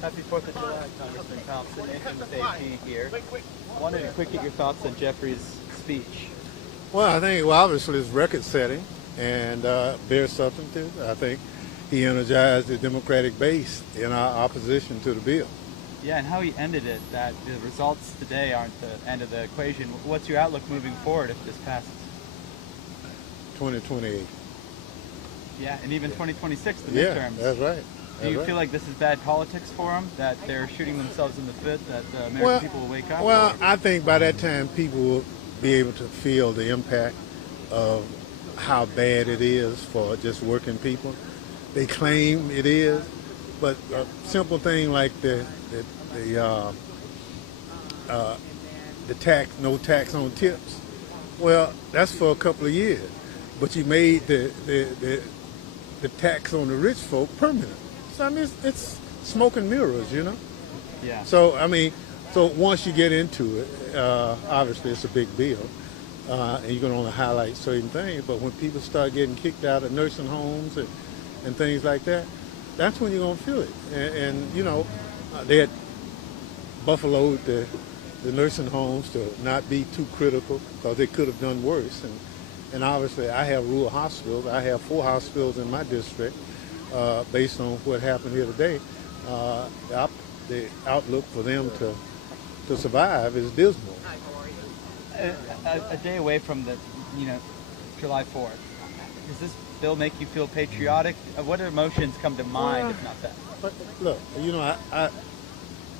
Happy 4th of July, Congressman Thompson, and Dave being here. Wanted to quick get your thoughts on Jeffrey's speech. Well, I think obviously it's record-setting and very substantive. I think he energized the Democratic base in our opposition to the bill. Yeah, and how he ended it, that the results today aren't the end of the equation. What's your outlook moving forward if this passes? 2028. Yeah, and even 2026, the Yeah, midterms. that's right. Do you feel like this is bad politics for them, that they're shooting themselves in the foot, that the American people will wake up? Well, I think by that time people will be able to feel the impact of how bad it is for just working people. They claim it is, but a simple thing like the tax, no tax on tips, well, that's for a couple of years, but you made the tax on the rich folk permanent. So I mean, it's smoke and mirrors, you know. Yeah. So I mean, so once you get into it, obviously it's a big deal, and you can only highlight certain things. But when people start getting kicked out of nursing homes and things like that, that's when you're gonna feel it. And you know, they had buffaloed the nursing homes to not be too critical because they could have done worse. And obviously, I have rural hospitals. I have 4 hospitals in my district. Based on what happened here today, the outlook for them to survive is dismal. A day away from the, July 4th, does this bill make you feel patriotic? What emotions come to mind, if not that? But look,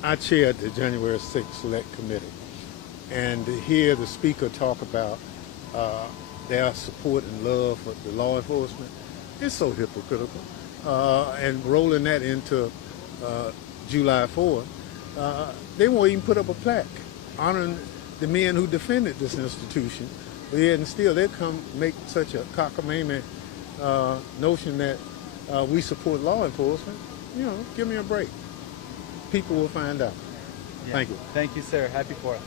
I chaired the January 6th Select Committee, and to hear the speaker talk about their support and love for the law enforcement, it's so hypocritical. And rolling that into July 4th, they won't even put up a plaque honoring the men who defended this institution. But yet and still, they come make such a cockamamie notion that we support law enforcement. Give me a break. People will find out. Yeah. Thank you. Thank you, sir. Happy 4th.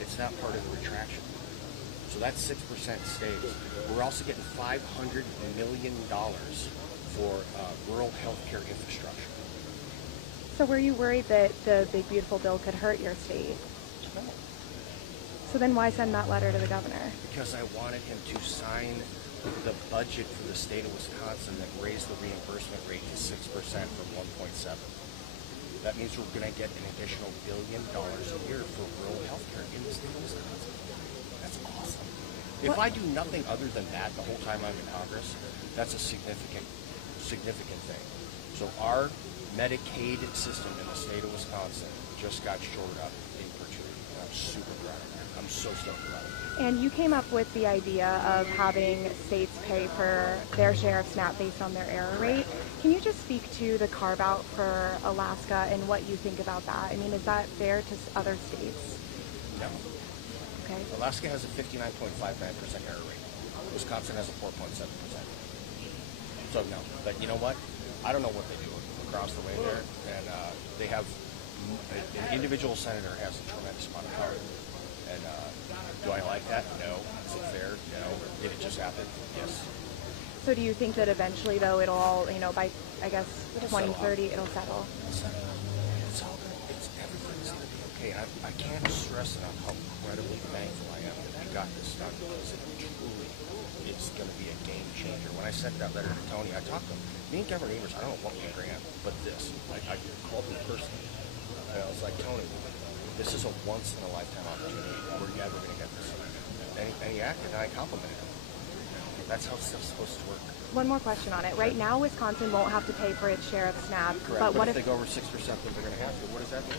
It's not part of the retraction. So that 6% stays. We're also getting $500 million for rural healthcare infrastructure. So were you worried that the big beautiful bill could hurt your state? No. So then why send that letter to the governor? Because I wanted him to sign the budget for the state of Wisconsin that raised the reimbursement rate to 6% from 1.7. That means we're going to get an additional $1 billion a year for rural health care in the state of Wisconsin. That's awesome. If I do nothing other than that the whole time I'm in Congress, that's a significant thing. So our Medicaid system in the state of Wisconsin just got shored up in perpetuity. And I'm super proud of that. I'm so stoked about it. And you came up with the idea of having states pay for their share of SNAP based on their error rate. Can you just speak to the carve-out for Alaska and what you think about that? I mean, is that fair to other states? No. Okay. Alaska has a 59.59% error rate. Wisconsin has a 4.7%. So no. But you know what? I don't know what they do across the way there. And they have an individual senator has a tremendous amount of power. And do I like that? No. Is it fair? No. Did it just happen? Yes. So do you think that eventually, though, it'll all, by, I guess, 2030, it'll settle? It's everything's going to be okay. And I can't stress enough how incredibly thankful I am that we got this done because it truly is going to be a game changer. When I sent that letter to Tony, I talked to him. Me and Governor Evers, I don't know what we grant, but this. I called him personally. And I was like, Tony, this is a once-in-a-lifetime opportunity. We're never going to get this. And he acted, and I complimented him. That's how stuff's supposed to work. One more question on it. Right now, Wisconsin won't have to pay for its share of SNAP. Correct. But what if they go over 6%, then they're going to have to. What does that mean?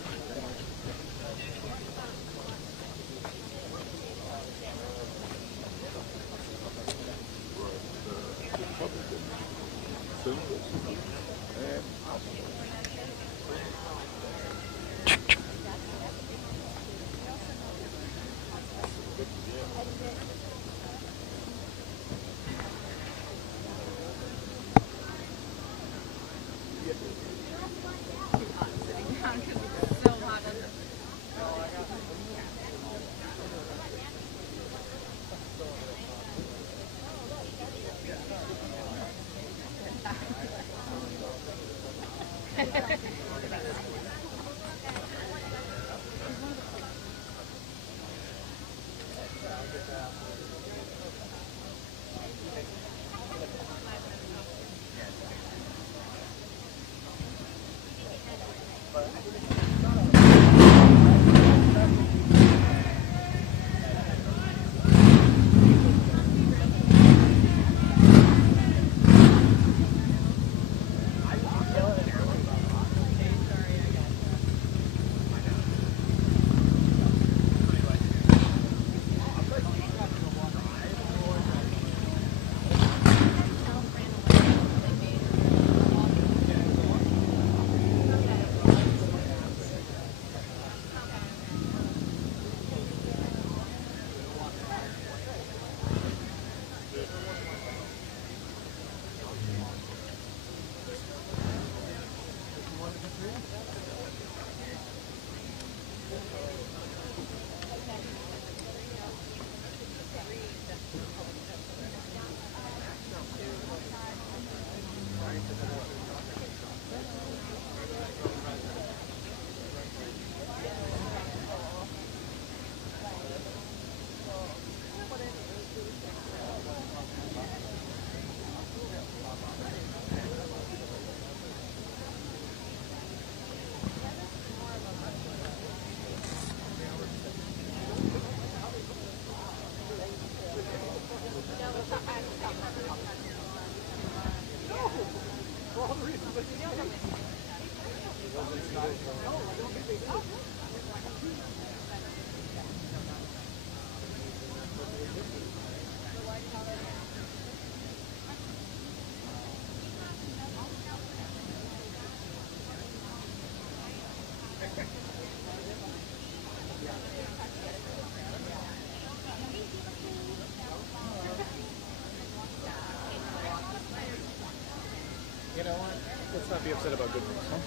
You know what? Let's not be upset about good news, huh?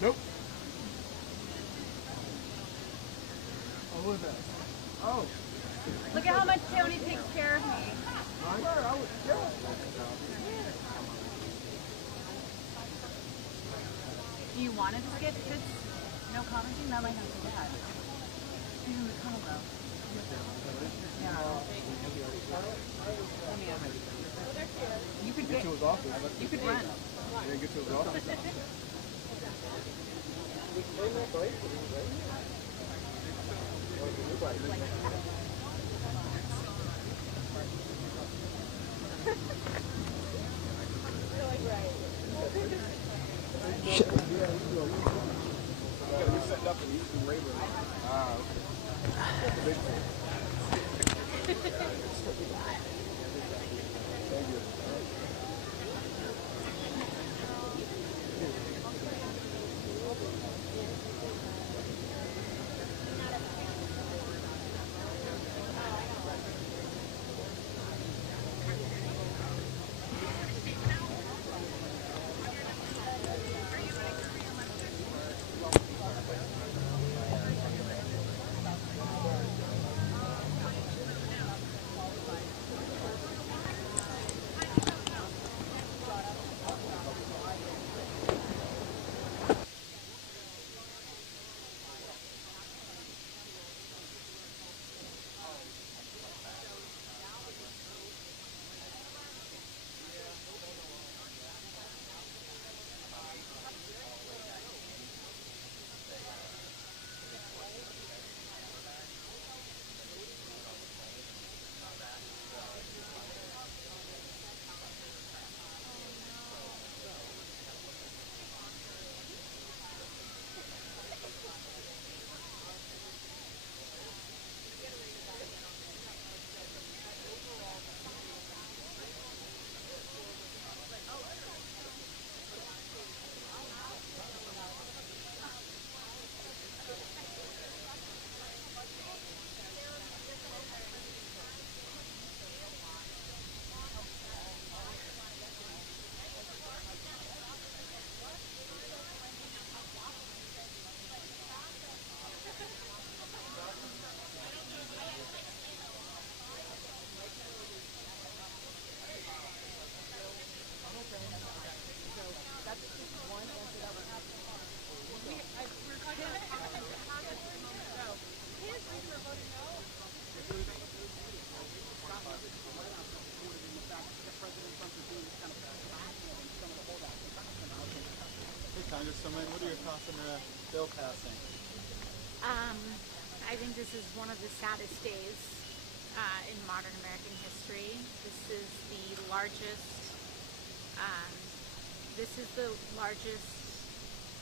Nope. Oh, who is that? Oh. Look at how much Tony takes care of me. Do you want to skip this? No commenting? That might not be bad. He's in the tunnel though. Yeah. You could Get to his office. You could run. Yeah, get to his office. Congresswoman. What are your thoughts on the bill passing? I think this is one of the saddest days in modern American history. This is the largest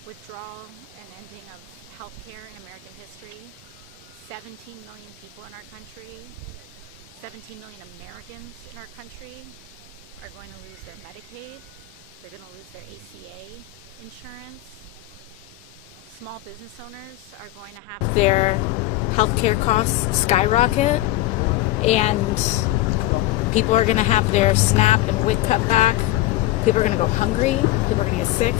withdrawal and ending of healthcare in American history. 17 million people in our country, 17 million Americans in our country are going to lose their Medicaid. They're going to lose their ACA insurance. Small business owners are going to have their healthcare costs skyrocket, and people are going to have their SNAP and WIC cut back. People are going to go hungry. People are going to get sick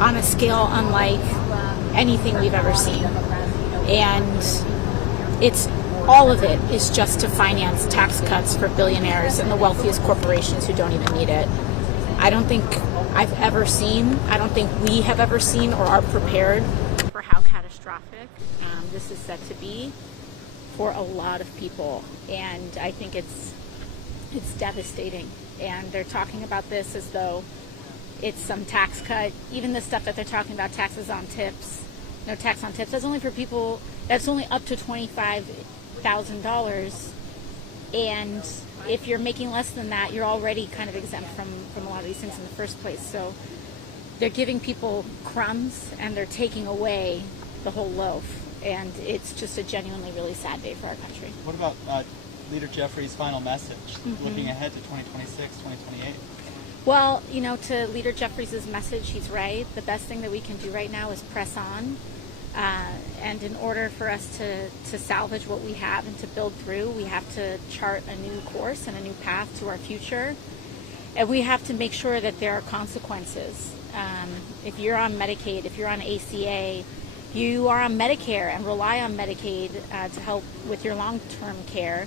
on a scale unlike anything we've ever seen. And it's all of it is just to finance tax cuts for billionaires and the wealthiest corporations who don't even need it. I don't think I don't think we have ever seen or are prepared for how catastrophic this is set to be for a lot of people. And I think it's devastating. And they're talking about this as though it's some tax cut. Even the stuff that they're talking about, taxes on tips, no tax on tips, that's only for people, that's only up to $25,000. And if you're making less than that, you're already kind of exempt from a lot of these things in the first place. So they're giving people crumbs and they're taking away the whole loaf. And it's just a genuinely really sad day for our country. What about Leader Jeffries' final message, looking ahead to 2026, 2028? Well, to Leader Jeffries' message, he's right. The best thing that we can do right now is press on. And in order for us to salvage what we have and to build through, we have to chart a new course and a new path to our future. And we have to make sure that there are consequences. If you're on Medicaid, if you're on ACA, you are on Medicare and rely on Medicaid to help with your long-term care,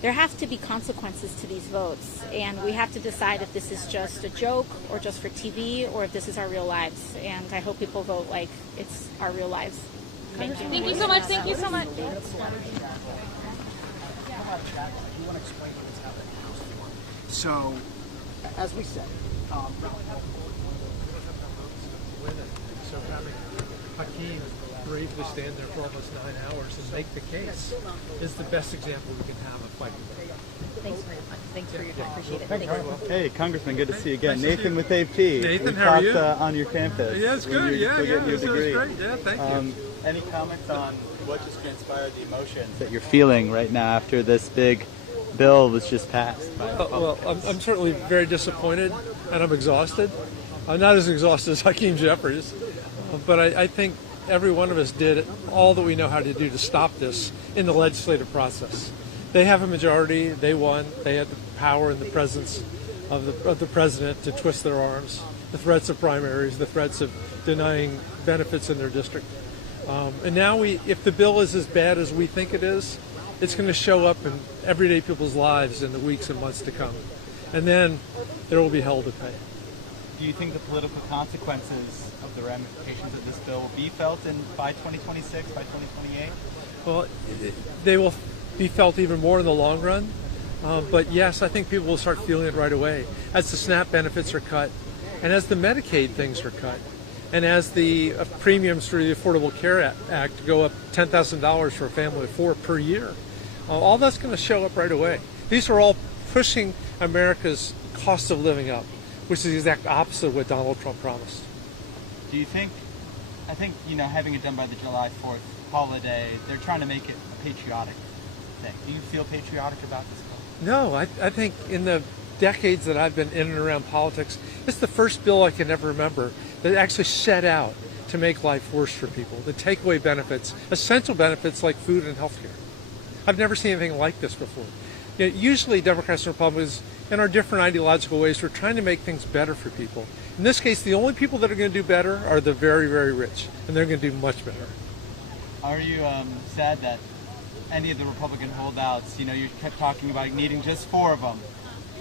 there have to be consequences to these votes. And we have to decide if this is just a joke or just for TV or if this is our real lives. And I hope people vote like it's our real lives. Thank you. Thank you so much. Thank you so much. You want to explain what's happening in House floor? So, as we said, So having Hakeem bravely stand there for almost 9 hours and make the case is the best example we can have of fighting back. Thanks very much. Thanks for your time. Appreciate it. Thank you. Hey, Congressman, good to see you again. Nice to Nathan see with AP. Nathan, how are you? On your campus. Yeah, it's when good. you were still getting your It was degree. great. Yeah, thank you. Any comments on what just transpired, the emotions that you're feeling right now after this big bill was just passed? Well, I'm certainly very disappointed and I'm exhausted. I'm not as exhausted as Hakeem Jeffries, but I think every one of us did all that we know how to do to stop this in the legislative process. They have a majority. They won. They had the power and the presence of the president to twist their arms. The threats of primaries, the threats of denying benefits in their district. And now if the bill is as bad as we think it is, it's going to show up in everyday people's lives in the weeks and months to come. And then there will be hell to pay. Do you think the political consequences of the ramifications of this bill will be felt by 2026, by 2028? Well, they will be felt even more in the long run. But yes, I think people will start feeling it right away as the SNAP benefits are cut and as the Medicaid things are cut and as the premiums through the Affordable Care Act go up $10,000 for a family of 4 per year. All that's going to show up right away. These are all pushing America's cost of living up, which is the exact opposite of what Donald Trump promised. Do you think, having it done by the July 4th holiday, they're trying to make it a patriotic thing. Do you feel patriotic about this bill? No, I think in the decades that I've been in and around politics, it's the first bill I can ever remember that actually set out to make life worse for people, to take away benefits, essential benefits like food and health care. I've never seen anything like this before. Usually Democrats and Republicans, in our different ideological ways, we're trying to make things better for people. In this case, the only people that are going to do better are the very, very rich, and they're going to do much better. Are you sad that any of the Republican holdouts, you kept talking about needing just 4 of them,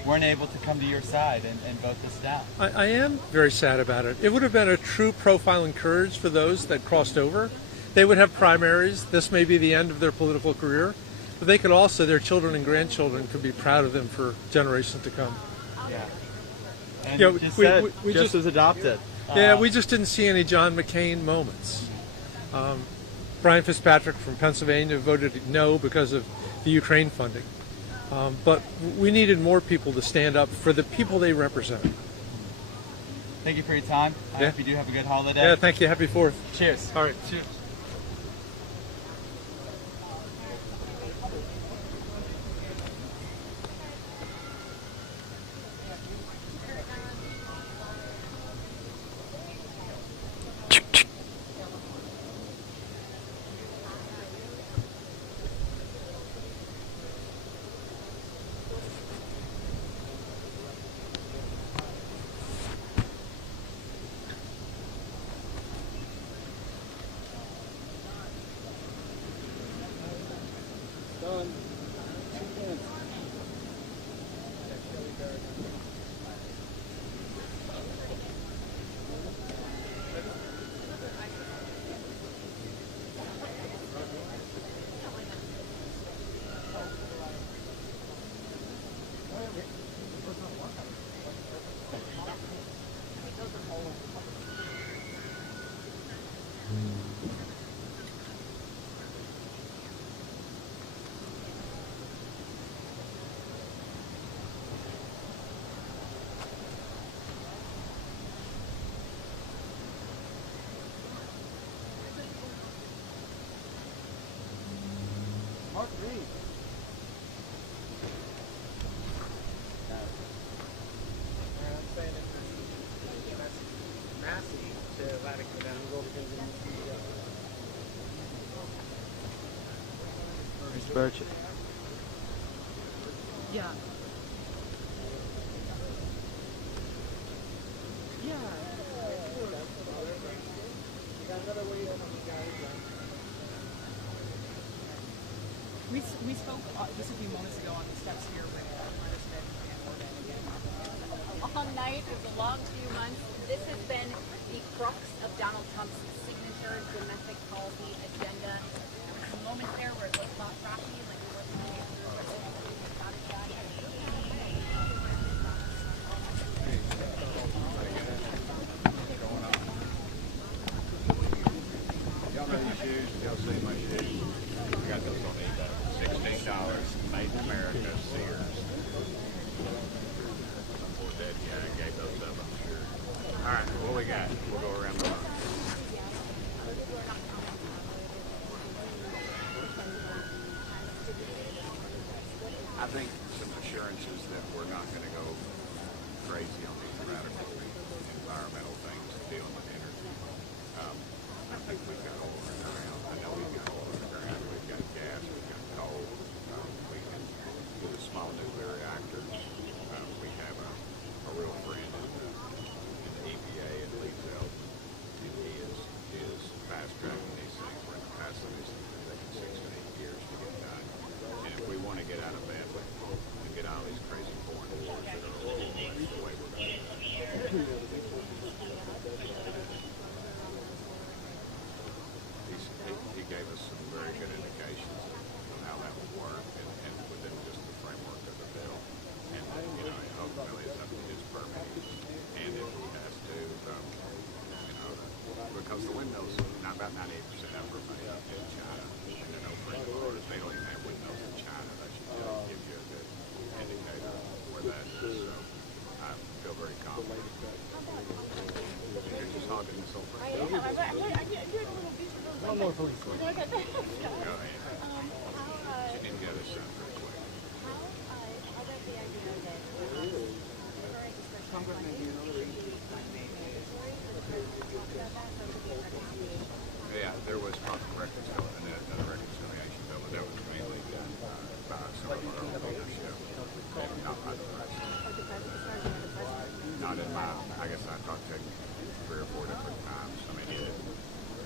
weren't able to come to your side and vote this down? I am very sad about it. It would have been a true profile and courage for those that crossed over. They would have primaries. This may be the end of their political career. But they could also, their children and grandchildren could be proud of them for generations to come. Yeah. And Yeah, you just we- said we just just- was adopted. Yeah, we just didn't see any John McCain moments. Brian Fitzpatrick from Pennsylvania voted no because of the Ukraine funding. But we needed more people to stand up for the people they represent. Thank you for your time. I Yeah. hope you do have a good holiday. Yeah, thank you. Happy 4th. Cheers. All right, cheers. Mr. Birch. Yeah. We spoke just a few moments ago on the steps here with Congressman and Roland. All night, it was a long few months. This has been the crux of Donald Trump's signature domestic policy agenda. There were some moments there where it looked not rocky, like we were moving through, but ultimately we got it done. Y'all know these shoes? Y'all see my shoes? I got those on eBay. $16, made in America, Sears. Poor dead guy gave those up, I'm sure. All right, what we got? We'll go around the line. I think some assurances that we're not going to go crazy on these radical environmental things dealing with energy. I think we've got oil in the ground. I know we've got oil in the ground. We've got gas. We've got coal. We can do the small nuclear reactors. We have a real friend in the EPA and Lee Zeldin, and he is fast tracking these things. We're in the past of these things that take 6 to 8 years to get done. And if we want to get out of bed and get out of these crazy foreign wars that are all that's the way we're going to do it. He gave us some very good indications of how that would work and within just the framework of the bill. And, ultimately it's up to his permitting. And if he has to, because the windmills, not about 98% of them are made in China. And they're no friend of ours. They don't even have windmills in China. That should give you a good indicator where that is. So I feel very confident. You're just hogging this whole thing. One more, please. Go ahead. She didn't get us done real quick. Yeah, there was another reconciliation bill, but that was mainly done by some of our leadership, not by the president. Not in my, I guess I talked to him 3 or 4 different times. I mean, he didn't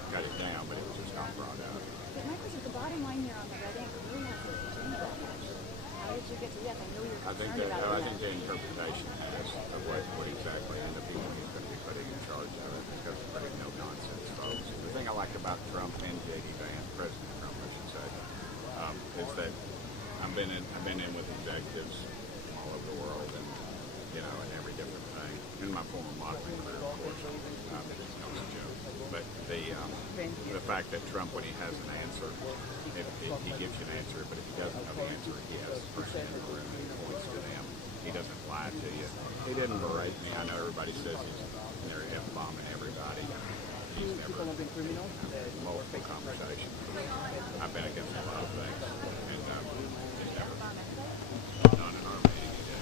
cut it down, but it was just not brought out. But my question, the bottom line here on the red ink really hasn't changed that much. How did you get to that? I know you're concerned about that. I think the interpretation has of what exactly and the people he's going to be putting in charge of it because it's pretty no nonsense folks. The thing I like about Trump and J.D. Vance, President Trump, I should say, is that I've been in with executives from all over the world, and you know, and every different thing. In my former modeling career, of course, it's no joke. But the fact that Trump, when he has an answer, if he gives you an answer, but if he doesn't know the answer, he has the person in the room and he points to them. He doesn't lie to you. He didn't berate me. I know everybody says he's there F-bombing everybody. He's never multiple conversations. I've been against a lot of things, and he's never done an harm to anybody.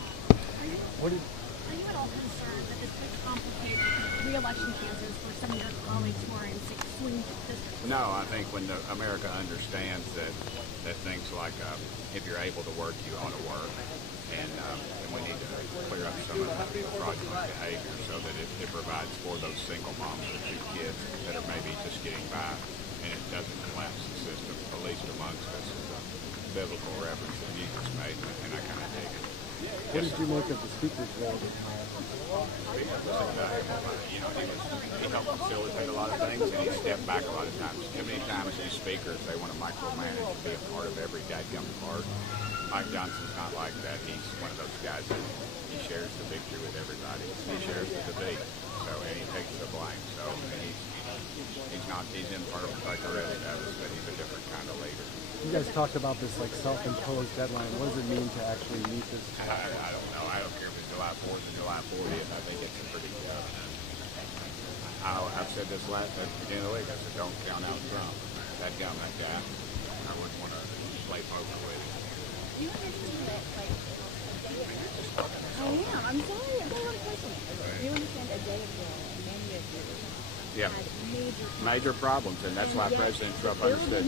Are you at all concerned that this could complicate re-election chances for some of your colleagues who are in swing districts? No, I think when America understands that things like if you're able to work, you ought to work, and we need to clear up some of the fraudulent behavior so that it provides for those single moms with 2 kids that are maybe just getting by, and it doesn't collapse the system, at least amongst us. Is a biblical reference that Jesus made, and I kind of dig it. What did you make of the speaker's role? You know, he helped facilitate a lot of things, and he stepped back a lot of times. Too many times these speakers, they want to micromanage and be a part of every dadgum part. Mike Johnson's not like that. He's one of those guys that he shares the victory with everybody. He shares the debate, and he takes the blame. So, and he's imperfect like the rest of us, but he's a different kind of leader. You guys talked about this like self-imposed deadline. What does it mean to actually meet this? I don't know. I don't care if it's July 4th or July 40th. I think it's a pretty. I've said this at the beginning of the week. I said, don't count out Trump. That guy. I wouldn't want to play poker with him. Do you understand that, like, a day of I am. I'm sorry. I got a lot of questions. Do you understand a day of many of you Yeah. had Major problems, and that's why President Trump understood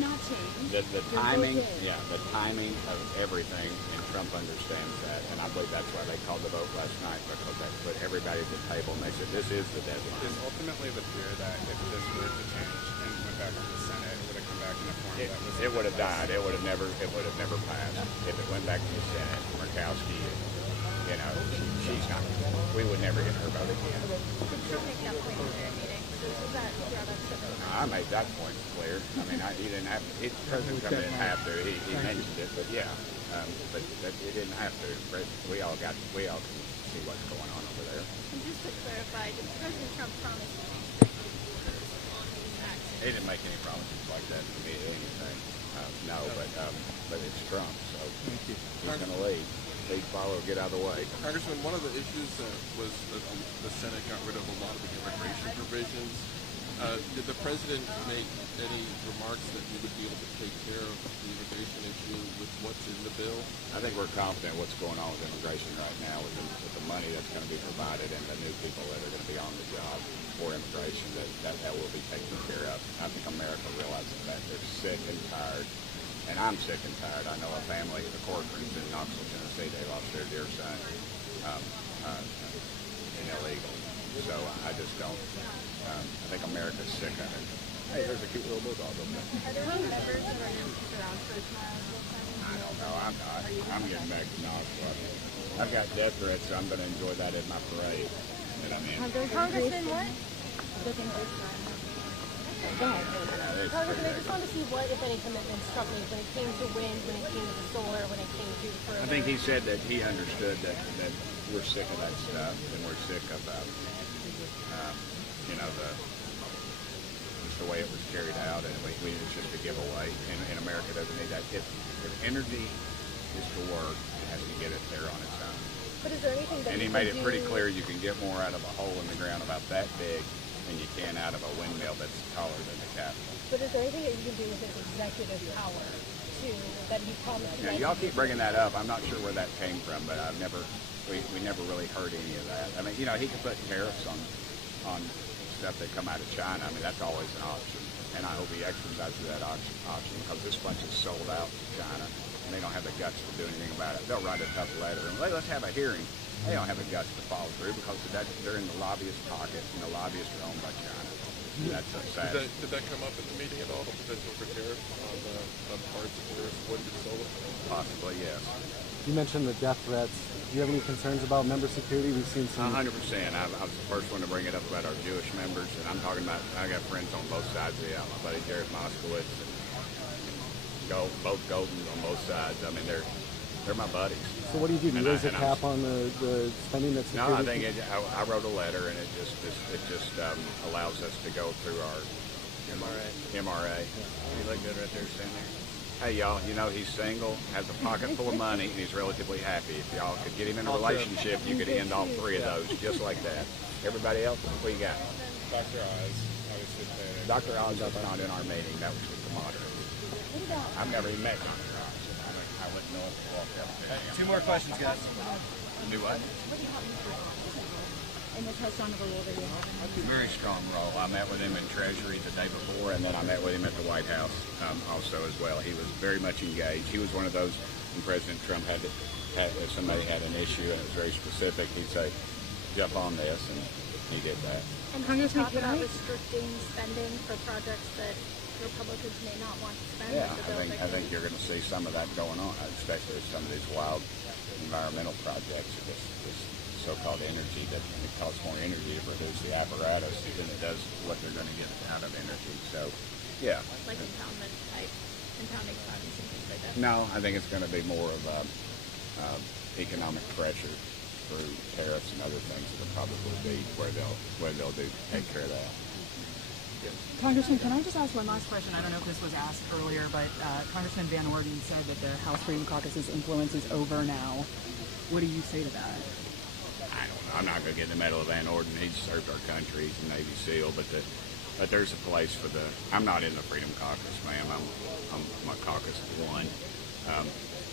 the timing. Yeah, the timing of everything, and Trump understands that, and I believe that's why they called the vote last night, because they put everybody at the table and they said this is the deadline. Is ultimately the fear that if this were to change and went back to the Senate, it would have come back in the form that was. It would have died. It would have never passed. If it went back to the Senate, Murkowski, you know, she's not. We would never get her vote again. I made that point clear. I mean, he didn't have. The President Trump didn't have to. He mentioned it, but yeah, but he didn't have to. We all can see what's going on over there. And just to clarify, did President Trump promise? He didn't make any promises like that to me or anything. No, but it's Trump, so he's going to lead. Lead, follow, get out of the way. Congressman, one of the issues was that the Senate got rid of a lot of the immigration provisions. Did the president make any remarks that he would be able to take care of the immigration issue with what's in the bill? I think we're confident what's going on with immigration right now, with the money that's going to be provided and the new people that are going to be on the job for immigration, that will be taken care of. I think America realizes that. They're sick and tired, and I'm sick and tired. I know a family, the Corcorans in Knoxville, Tennessee, they lost their dear son in illegal. So I just don't. I think America's sick of it. Hey, there's a cute little bulldog over there. Are there any members that are going to stick around for tomorrow? I don't know. I'm not. I'm getting back to Knoxville. I've got death threats, so I'm going to enjoy that at my parade. You know what I mean? Congressman, what? Looking for time. Go ahead. Congressman, I just wanted to see what, if any, commitments Trump made when it came to wind, when it came to solar, when it came to further. I think he said that he understood that we're sick of that stuff, and we're sick of you know, just the way it was carried out, and it's just a giveaway. And America doesn't need that. If energy is to work, it has to get it there on its own. But is there anything that and he made it pretty clear you can get more out of a hole in the ground about that big than you can out of a windmill that's taller than the Capitol. But is there anything that you can do with his executive power that he promised? Yeah, y'all keep bringing that up. I'm not sure where that came from, but we never really heard any of that. I mean, you know, he can put tariffs on stuff that come out of China. I mean, that's always an option, and I hope he exercises that option, because this bunch is sold out to China, and they don't have the guts to do anything about it. They'll write a tough letter and let's have a hearing. They don't have the guts to follow through because they're in the lobbyist pocket, and the lobbyists are owned by China. That's sad. Did that come up at the meeting at all, the potential for tariffs on parts of wind and solar? Possibly, yes. You mentioned the death threats. Do you have any concerns about member security? We've seen some. 100%. I was the first one to bring it up about our Jewish members, and I'm talking about. I got friends on both sides of the aisle. My buddy Jared Moskowitz and both Goldens on both sides. I mean, They're my buddies. So what do you do? Do you And raise the cap on the spending that's No, I think I wrote a letter, and it just allows us to go through our MRA. You look good right there, standing there. Hey, y'all, you know, he's single, has a pocket full of money, and he's relatively happy. If y'all could get him in a relationship, you could end all three of those just like that. Everybody else, what you got? Dr. Oz, obviously. Dr. Oz was not in our meeting. That was with the moderator. I've never even met Dr. Oz. I wouldn't know if he walked up there. Two more questions, guys. Do what? And the trust on the role that you have. Very strong role. I met with him in Treasury the day before, and then I met with him at the White House also as well. He was very much engaged. He was one of those when President Trump if somebody had an issue and it was very specific, he'd say, jump on this, and he did that. And Congressman, talk about restricting spending for projects that Republicans may not want to spend. Yeah, I think you're going to see some of that going on, especially with some of these wild environmental projects, or this so-called energy that it costs more energy to produce the apparatus than it does what they're going to get out of energy. So, yeah. Like impounding funds and things like that. No, I think it's going to be more of economic pressure through tariffs and other things that will probably be where they'll take care of that. Congressman, can I just ask one last question? I don't know if this was asked earlier, but Congressman Van Orden said that the House Freedom Caucus's influence is over now. What do you say to that? I don't know. I'm not going to get in the Medal of Van Orden. He served our country. He's a Navy SEAL, but there's a place for the. I'm not in the Freedom Caucus, ma'am. I'm my caucus one.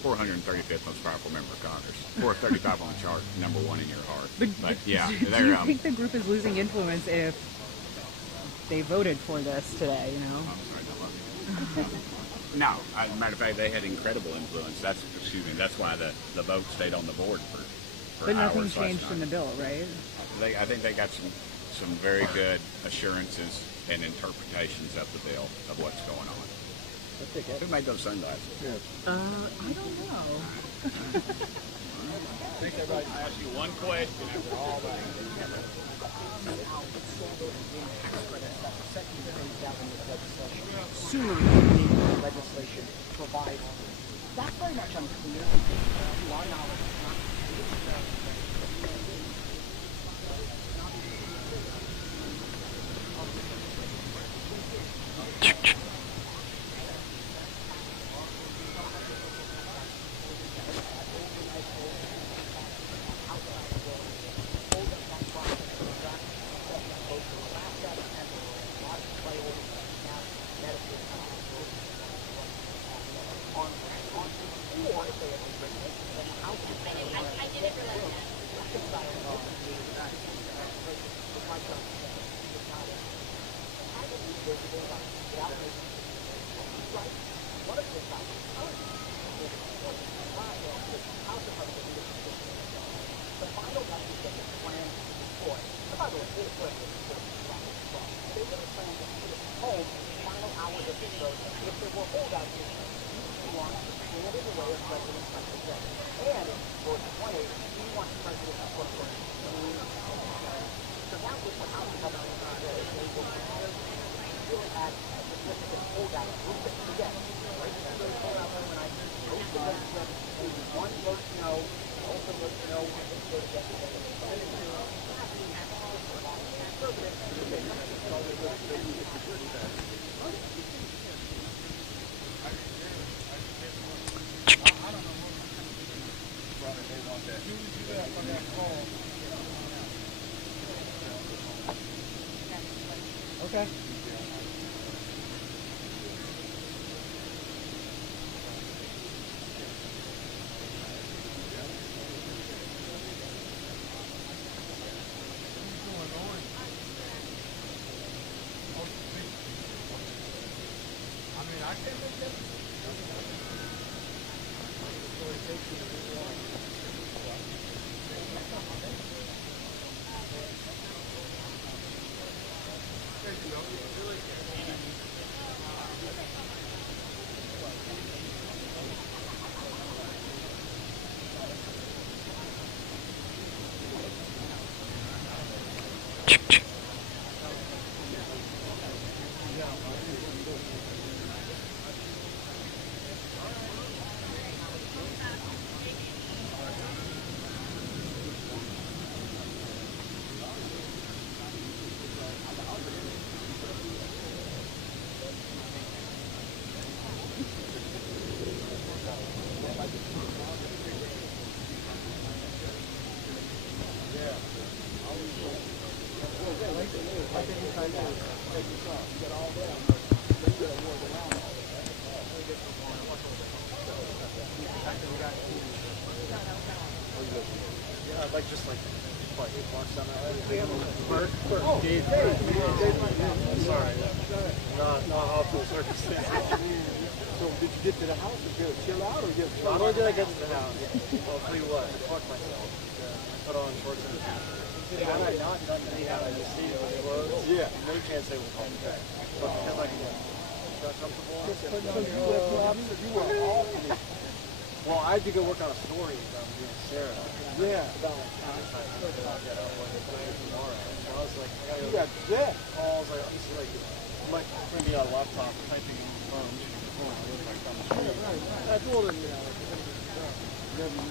435th most powerful member of Congress. 435 on the chart, number one in your heart. But yeah, do you think the group is losing influence if they voted for this today? You know. I'm sorry, no. As a matter of fact, they had incredible influence. That's why the vote stayed on the board for But hours nothing changed in the bill, right? I think they got some very good assurances and interpretations of the bill of what's going on. Who made those sunglasses? I don't know. I ask you one question after all that. Sooner than legislation provides. That's very much unclear. To our knowledge, Okay. unusual circumstances. So did you get to the house and chill out or just? Not only did I get to the house, I'll tell you what, I fucked myself. Put on shorts and a t-shirt. Had I not done that, had I just stayed with clothes, no chance they would call me back. But because I got comfortable, you were awfully. well, I had to go work on a story with Sarah. Yeah. About like tomorrow. So I was like, I gotta You go. got that. I was like, this is like, I'm like, I'm gonna be on a laptop typing on the phone. I told him, never know.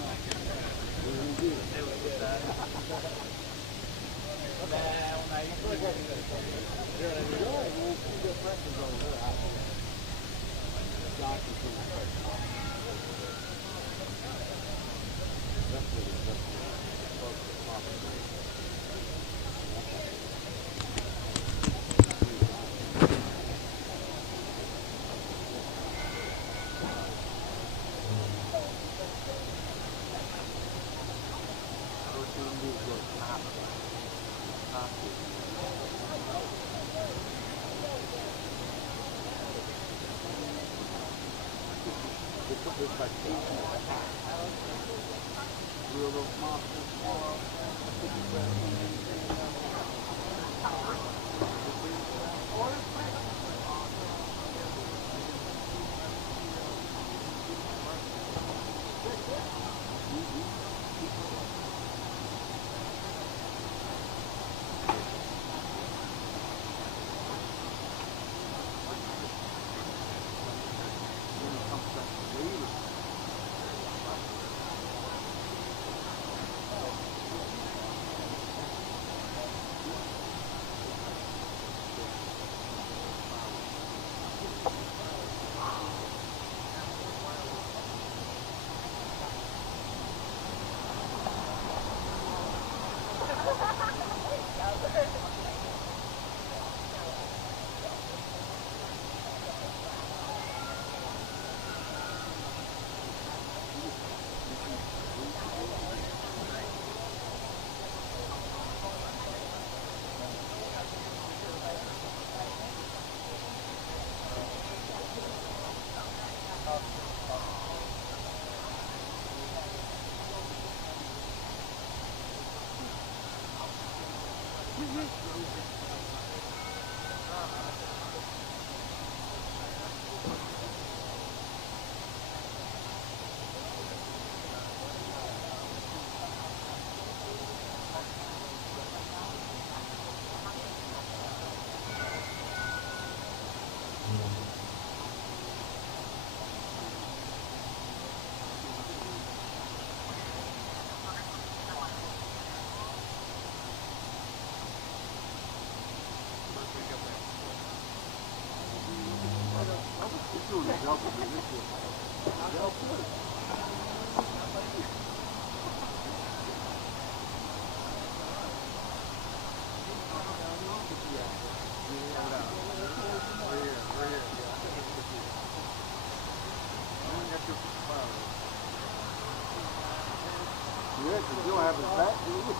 Yeah, because you don't have it back, do you?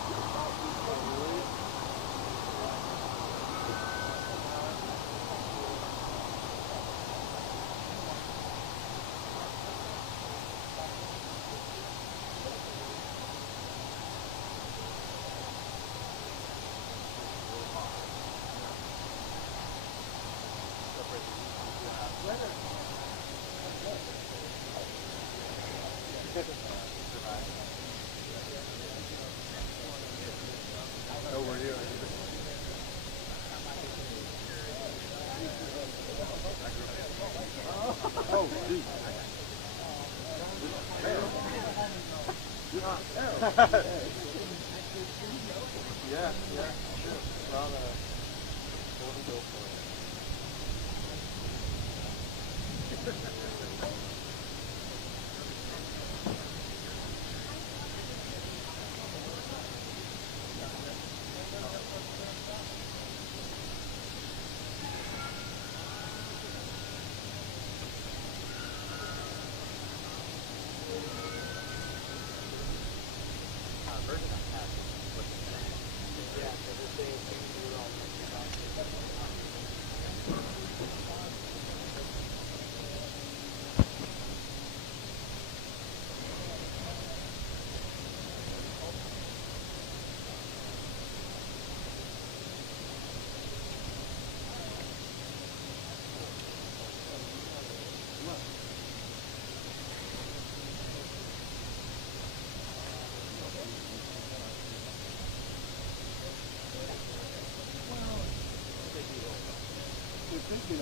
Oh, geez. Yeah, sure. Well, golden bill for it.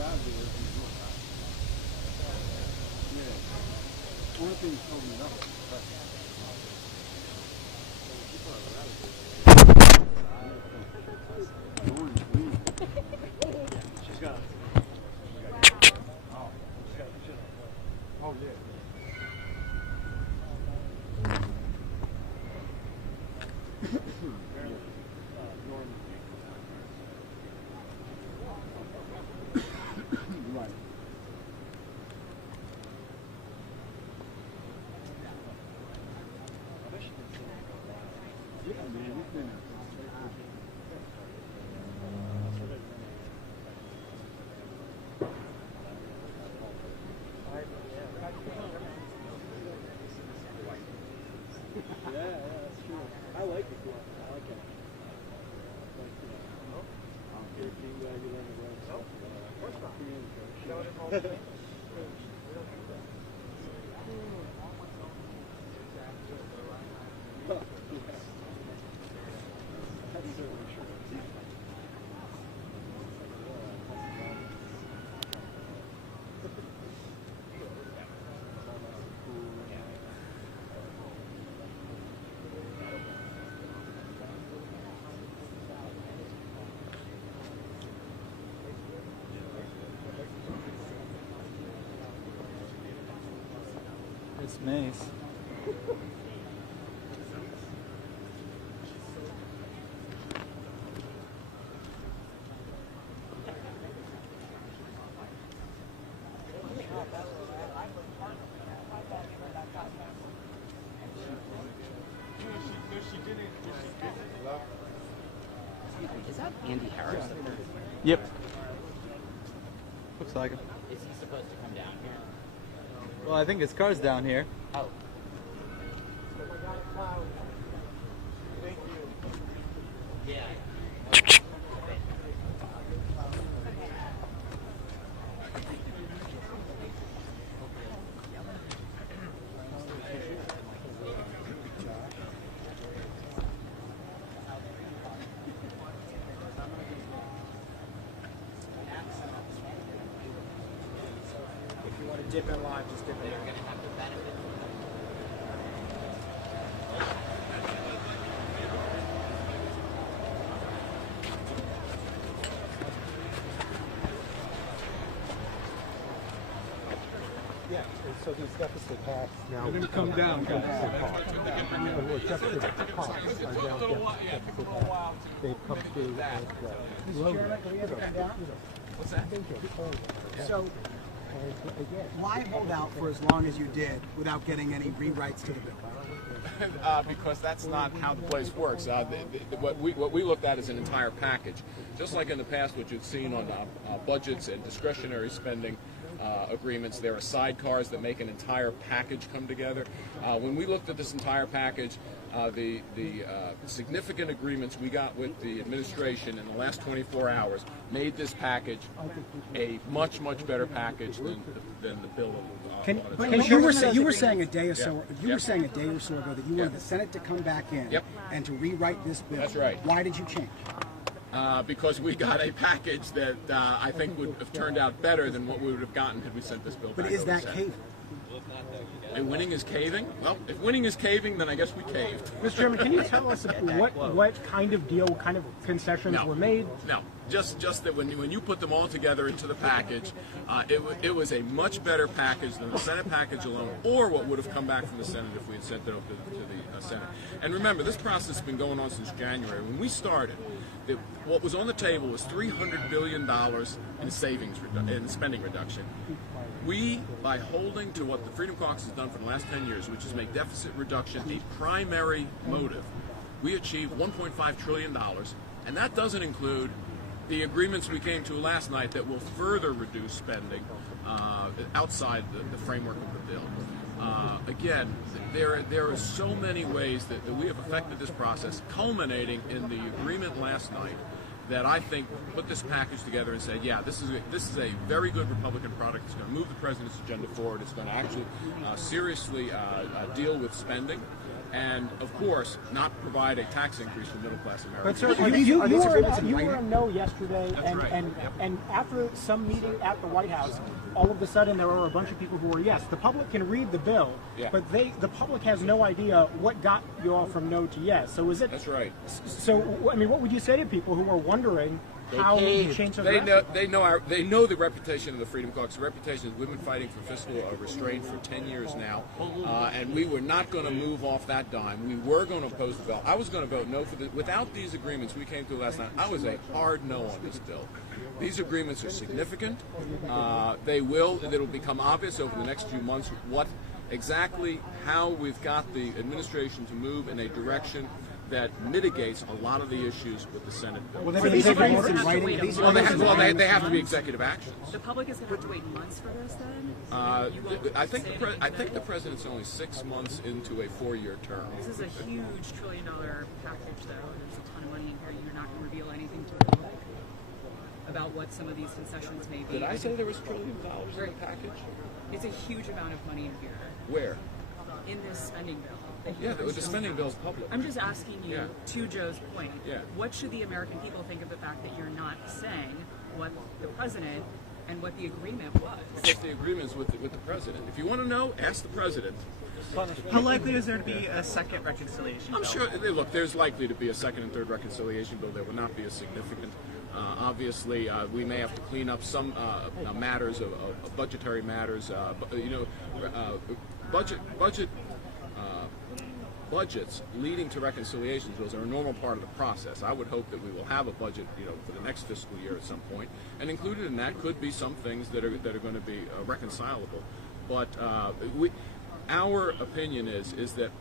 out of there. Yeah. One thing told me nothing. She's got it. Oh, yeah. Right. Yeah, man, it's been yeah, that's true. I like it. I like it. Like, I'm here to you learn the road. No, of course not. That's certainly true. It's Mace. Is that Andy Harris up there? Yep. Looks like him. Is he supposed to come down here? Well, I think his car's down here. Oh. Thank you. Yeah. If you want to dip in live, just dip in. They're going to have to benefit from that. Yeah, so this deficit has now. Let him come down. Or deficit costs are now deficit has. They've come through as Mr. Chairman, can we have it come down? What's that? So, why hold out for as long as you did without getting any rewrites to the bill? Because that's not how the place works. What we looked at is an entire package. Just like in the past, what you've seen on budgets and discretionary spending agreements, there are sidecars that make an entire package come together. When we looked at this entire package, the significant agreements we got with the administration in the last 24 hours made this package a much better package than the bill. But you were saying a day or so. You were saying a day or so ago that you wanted the Senate to come back in and to rewrite this bill. That's right. Why did you change? Because we got a package that I think would have turned out better than what we would have gotten had we sent this bill back. But is that caving? And winning is caving? Well, if winning is caving, then I guess we caved. Mr. Chairman, can you tell us what kind of deal, what kind of concessions were made? No, just that when you put them all together into the package, it was a much better package than the Senate package alone, or what would have come back from the Senate if we had sent it over to the Senate. And remember, this process has been going on since January. When we started, what was on the table was $300 billion in spending reduction. We, by holding to what the Freedom Caucus has done for the last 10 years, which is make deficit reduction a primary motive, we achieved $1.5 trillion, and that doesn't include the agreements we came to last night that will further reduce spending outside the framework of the bill. Again, there are so many ways that we have affected this process, culminating in the agreement last night, that I think put this package together and said, yeah, this is a very good Republican product. It's going to move the president's agenda forward. It's going to actually seriously deal with spending. and of course not provide a tax increase for middle-class But Americans. sir, you were a no yesterday, and after some meeting at the White House, all of a sudden there were a bunch of people who were yes. The public can read the bill, but the public has no idea what got you all from no to yes. So is it? That's right. So I mean, what would you say to people who are wondering how you change those? They know the reputation of the Freedom Caucus. The reputation is we've been fighting for fiscal restraint for 10 years now, and we were not going to move off that dime. We were going to oppose the bill. I was going to vote no for the. Without these agreements we came to last night, I was a hard no on this bill. These agreements are significant. It'll become obvious over the next few months how we've got the administration to move in a direction that mitigates a lot of the issues with the Senate bill. Well, they have to be executive actions. The public is going to have to wait months for this, then? I think the president's only 6 months into a 4-year term. This is a huge $1 trillion package, though. There's a ton of money in here. You're not going to reveal anything to the public about what some of these concessions may be. Did I say there was $1 trillion in the package? It's a huge amount of money in here. Where? In this spending bill. Yeah, the spending bill is public. I'm just asking you, to Joe's point, Yeah. what should the American people think of the fact that you're not saying what the president and what the agreement was? Because the agreement is with the president. If you want to know, ask the president. How likely is there to be a second reconciliation I'm bill? sure. Look, there's likely to be a second and third reconciliation bill. There will not be a significant. Obviously, we may have to clean up some matters of budgetary matters. Budgets leading to reconciliations bills are a normal part of the process. I would hope that we will have a budget, for the next fiscal year at some point, and included in that could be some things that are going to be reconcilable. But our opinion is that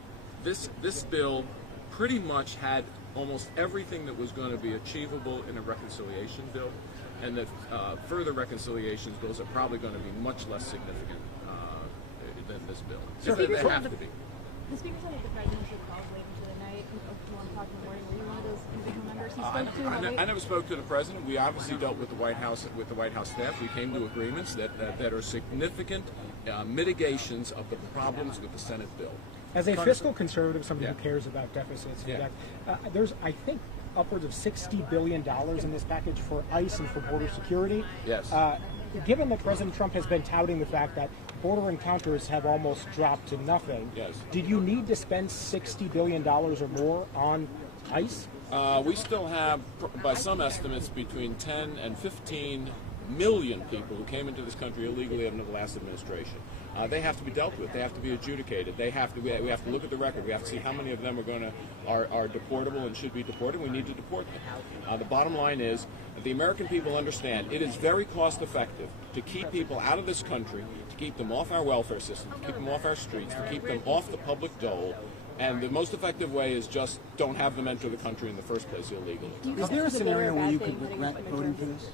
this bill pretty much had almost everything that was going to be achievable in a reconciliation bill, and that further reconciliations bills are probably going to be much less significant than this bill. They have to be. The Speaker said that the president should call late into the night at 1 o'clock in the morning. Were you one of those individual members he spoke to? I never spoke to the president. We obviously dealt with the White House staff. We came to agreements that are significant mitigations of the problems with the Senate bill. As a fiscal conservative, somebody who cares about deficits, there's, I think, upwards of $60 billion in this package for ICE and for border security. Yes. Given that President Trump has been touting the fact that border encounters have almost dropped to nothing, did you need to spend $60 billion or more on ICE? We still have, by some estimates, between 10 and 15 million people who came into this country illegally under the last administration. They have to be dealt with. They have to be adjudicated. We have to look at the record. We have to see how many of them are deportable and should be deported. We need to deport them. The bottom line is that the American people understand it is very cost effective to keep people out of this country, to keep them off our welfare system, to keep them off our streets, to keep them off the public dole. And the most effective way is just don't have them enter the country in the first place illegally. Is there a scenario where you could regret voting for this?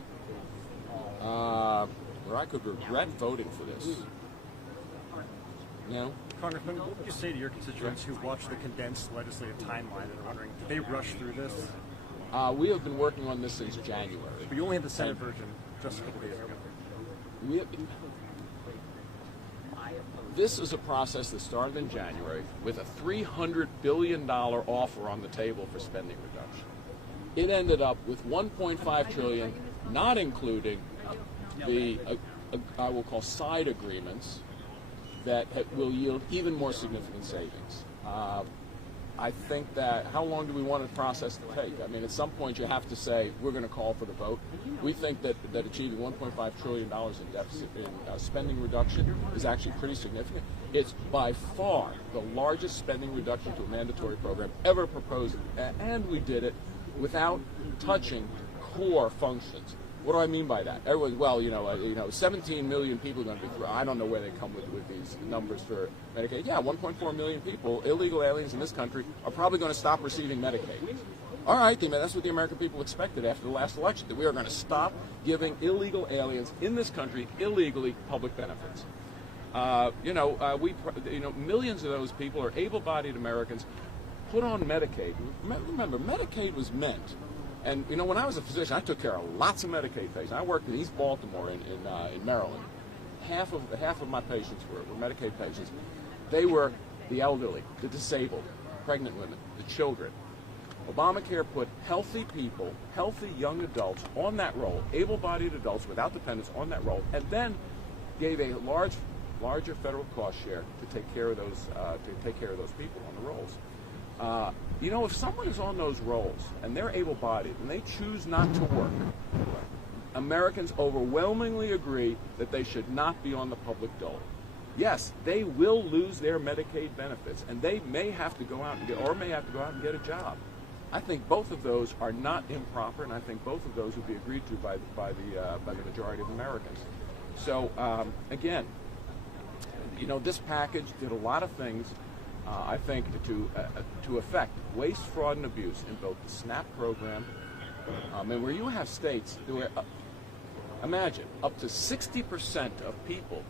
Where I could regret voting for this. No. Congressman, what would you say to your constituents who watch the condensed legislative timeline and are wondering, did they rush through this? We have been working on this since January. But you only had the Senate version just a couple days ago. This is a process that started in January with a $300 billion offer on the table for spending reduction. It ended up with $1.5 trillion, not including the I will call side agreements that will yield even more significant savings. I think that, how long do we want the process to take? I mean, at some point you have to say, we're going to call for the vote. We think that achieving $1.5 trillion in deficit in spending reduction is actually pretty significant. It's by far the largest spending reduction to a mandatory program ever proposed, and we did it without touching core functions. What do I mean by that? Everyone, 17 million people are going to be through. I don't know where they come with these numbers for Medicaid. Yeah, 1.4 million people, illegal aliens in this country, are probably going to stop receiving Medicaid. All right, that's what the American people expected after the last election, that we are going to stop giving illegal aliens in this country illegally public benefits. Millions of those people are able-bodied Americans put on Medicaid. Remember, Medicaid was meant. And, when I was a physician, I took care of lots of Medicaid patients. I worked in East Baltimore in Maryland. Half of my patients were Medicaid patients. They were the elderly, the disabled, pregnant women, the children. Obamacare put healthy people, healthy young adults on that roll, able-bodied adults without dependents on that roll, and then gave a larger federal cost share to take care of those people on the rolls. You know, if someone is on those rolls and they're able-bodied and they choose not to work, Americans overwhelmingly agree that they should not be on the public dole. Yes, they will lose their Medicaid benefits, and they may have to go out and get a job. I think both of those are not improper, and I think both of those would be agreed to by the majority of Americans. So again, you know, this package did a lot of things. I think to affect waste, fraud, and abuse in both the SNAP program and where you have states where, imagine, up to 60% of people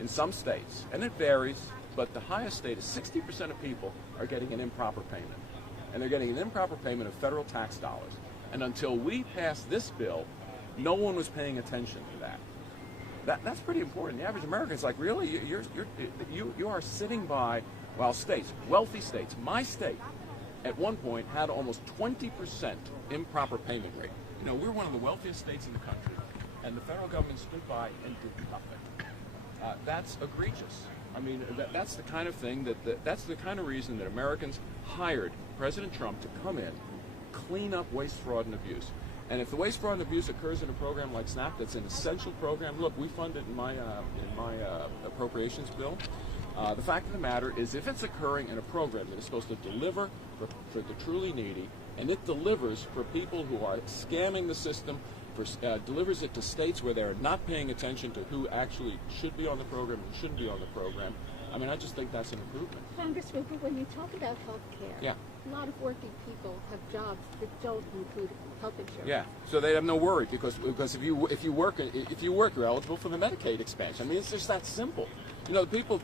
in some states, and it varies, but the highest state is 60% of people are getting an improper payment. And they're getting an improper payment of federal tax dollars. And until we passed this bill, no one was paying attention to that. That's pretty important. The average American is like, really? You are sitting by, while states, wealthy states, my state, at one point had almost 20% improper payment rate. You know, we're one of the wealthiest states in the country, and the federal government stood by and did nothing. That's egregious. I mean, that's the kind of thing that's the kind of reason that Americans hired President Trump to come in, clean up waste, fraud, and abuse. And if the waste, fraud, and abuse occurs in a program like SNAP, that's an essential program. Look, we fund it in my appropriations bill. The fact of the matter is, if it's occurring in a program that is supposed to deliver for the truly needy, and it delivers for people who are scamming the system, delivers it to states where they're not paying attention to who actually should be on the program and shouldn't be on the program, I mean, I just think that's an improvement. Congressman, but when you talk about health care, yeah, a lot of working people have jobs that don't include health insurance. Yeah, so they have no worry because if you work, you're eligible for the Medicaid expansion. I mean, it's just that simple. You know, the people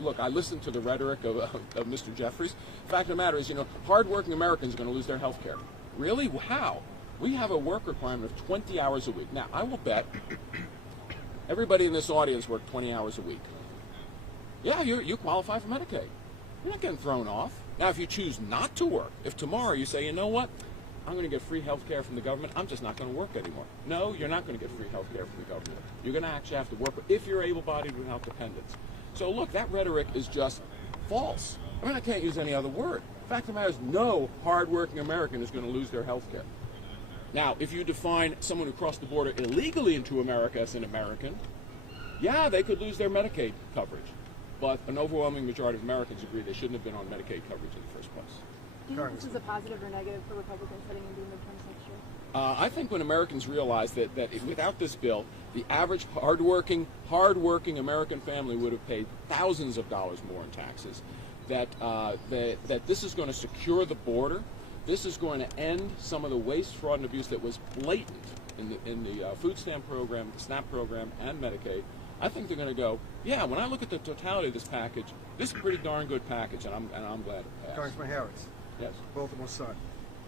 look. I listened to the rhetoric of Mr. Jeffries. The fact of the matter is, you know, hardworking Americans are going to lose their health care. Really? How? We have a work requirement of 20 hours a week. Now, I will bet everybody in this audience worked 20 hours a week. Yeah, you qualify for Medicaid. You're not getting thrown off. Now, if you choose not to work, if tomorrow you say, you know what, I'm going to get free health care from the government, I'm just not going to work anymore. No, you're not going to get free health care from the government. You're going to actually have to work if you're able-bodied without dependents. So look, that rhetoric is just false. I mean, I can't use any other word. The fact of the matter is, no hardworking American is going to lose their health care. Now, if you define someone who crossed the border illegally into America as an American, yeah, they could lose their Medicaid coverage. But an overwhelming majority of Americans agree they shouldn't have been on Medicaid coverage in the first place. Do you think this is a positive or negative for Republicans heading into the midterms next year? I think when Americans realize that without this bill, the average hardworking American family would have paid thousands of dollars more in taxes, that this is going to secure the border, this is going to end some of the waste, fraud, and abuse that was blatant in the food stamp program, the SNAP program, and Medicaid. I think they're going to go, yeah, when I look at the totality of this package, this is a pretty darn good package, and I'm glad it passed. Congressman Harris. Yes. Baltimore Sun.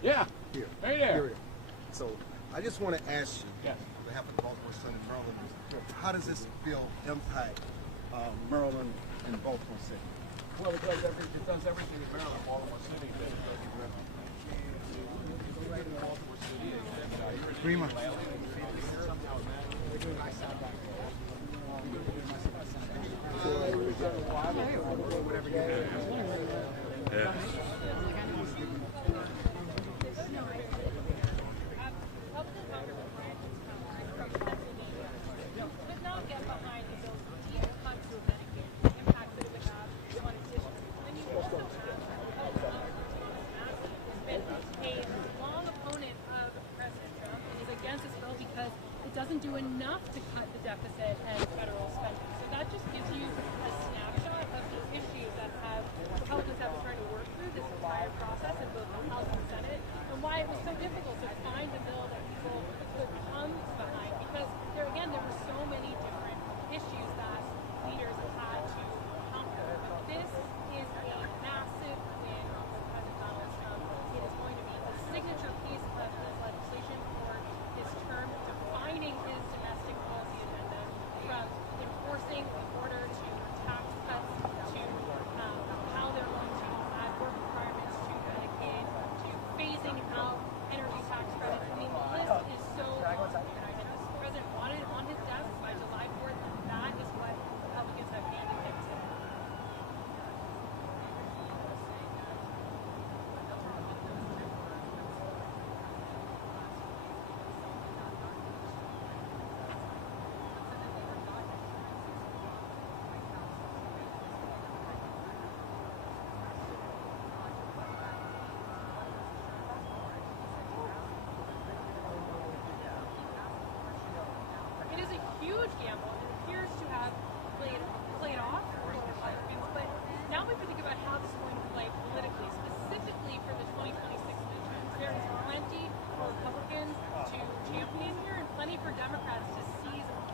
Yeah. Here. Hey there. Here. So I just want to ask you, yes, on behalf of the Baltimore Sun and Maryland, how does this bill impact Maryland and Baltimore City? Well, it does everything in Maryland, Baltimore City. Prima. Yeah. Doesn't do enough to cut the deficit and federal spending. So that just gives you a snapshot of the issues that Republicans have been trying to work through this entire process in both the House and Senate, and why it was so difficult to find a bill that people could come behind, because there were so many different issues that leaders have had to conquer. But this is a massive win for President Donald Trump. It is going to be the signature piece of this legislation for his term, defining his domestic policy agenda from enforcing the order to tax cuts to how they're going to add work requirements huge gamble. It appears to have played off for the Republicans, but now we have to think about how this is going to play politically, specifically for the 2026 midterms. There is plenty for Republicans to champion here and plenty for Democrats to seize on.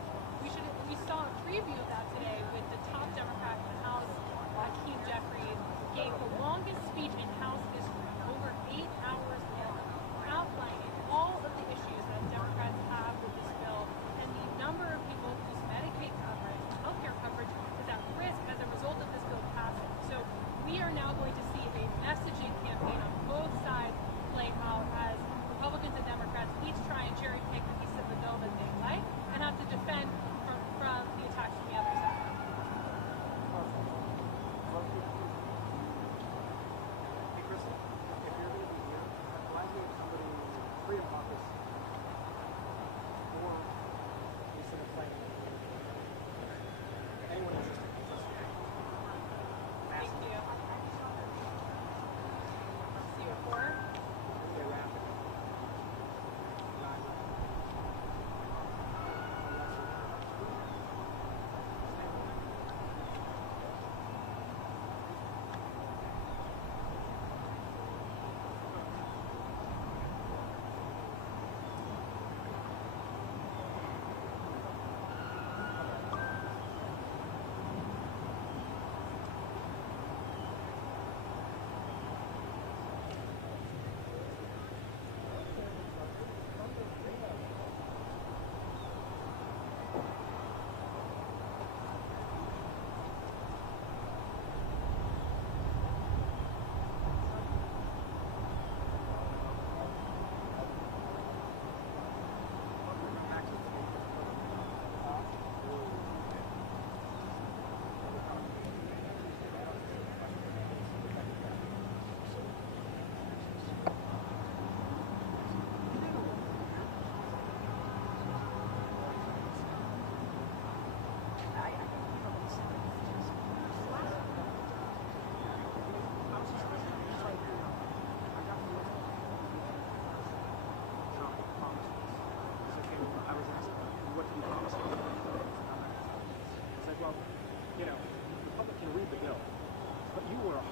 We saw a preview of that today with the top Democrat in the House, Hakeem Jeffries, gave the longest speech in House history, over 8 hours long, outlining all of the issues that Democrats have with this bill and the number of people whose Medicaid coverage, healthcare coverage, is at risk as a result of this bill passing. So we are now going to see a messaging campaign on both sides play out as Republicans and Democrats each try and cherry pick a piece of the bill that they like and have to defend from the attacks from the other side. Hey, Kristen, if you're going to be here, why do somebody free of office or instead of playing anyone interested? Thank you. See you at 4.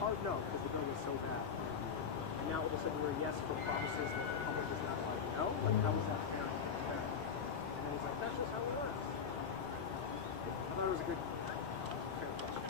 Hard no, because the bill was so bad. And now all of a sudden we're yes for promises that the public is not like no? Like how is that fair? And then he's like, that's just how it works. I thought it was a good fair question.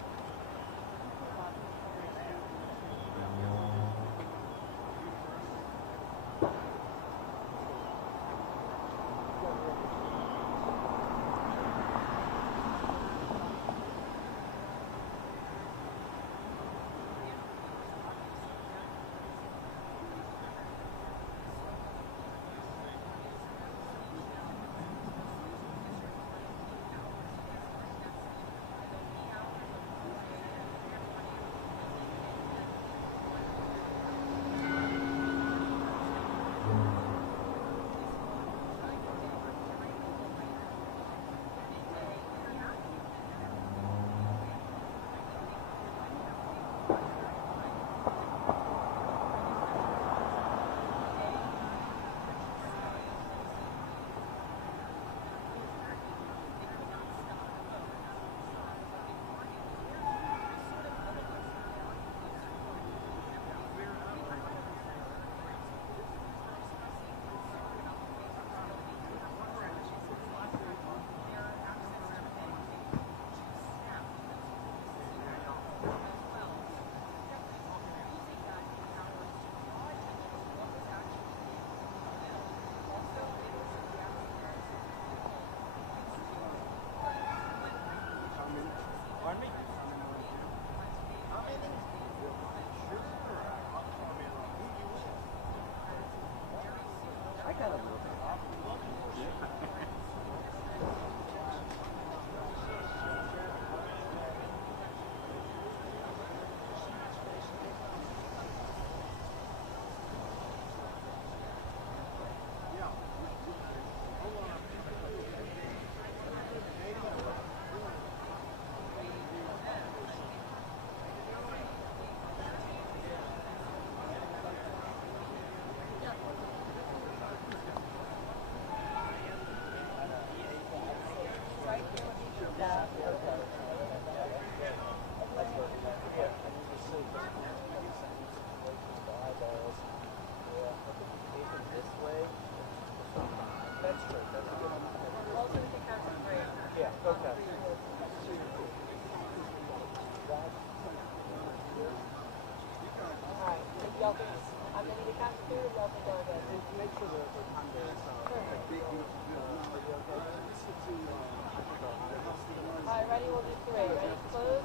Alright, ready? We'll do three. Ready? Close.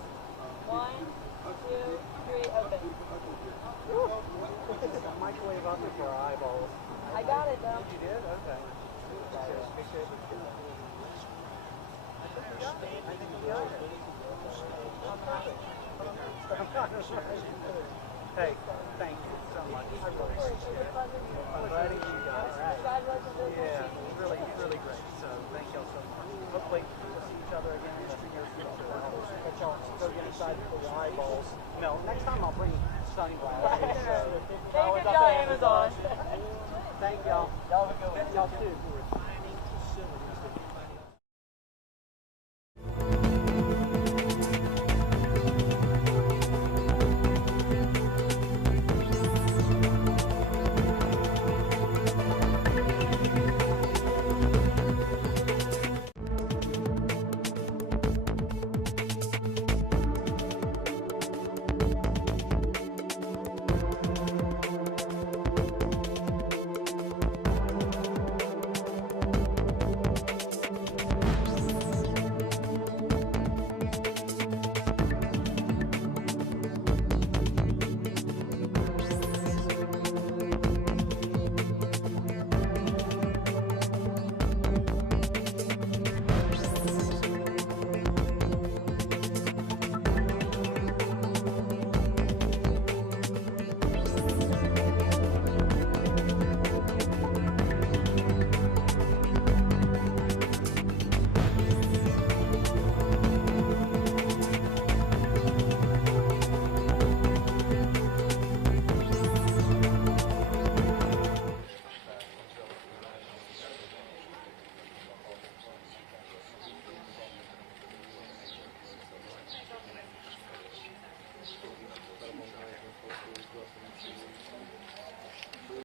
1, 2, 3, open. Microwave oven for our eyeballs. I got it though. You did? Okay. Hey, thank you so much. I really appreciate it. I'm glad you got it. Yeah, it's really great. So thank y'all so much. Hopefully we'll see each other again in the near future. But y'all go get inside for the eyeballs. No, next time I'll bring sunglasses.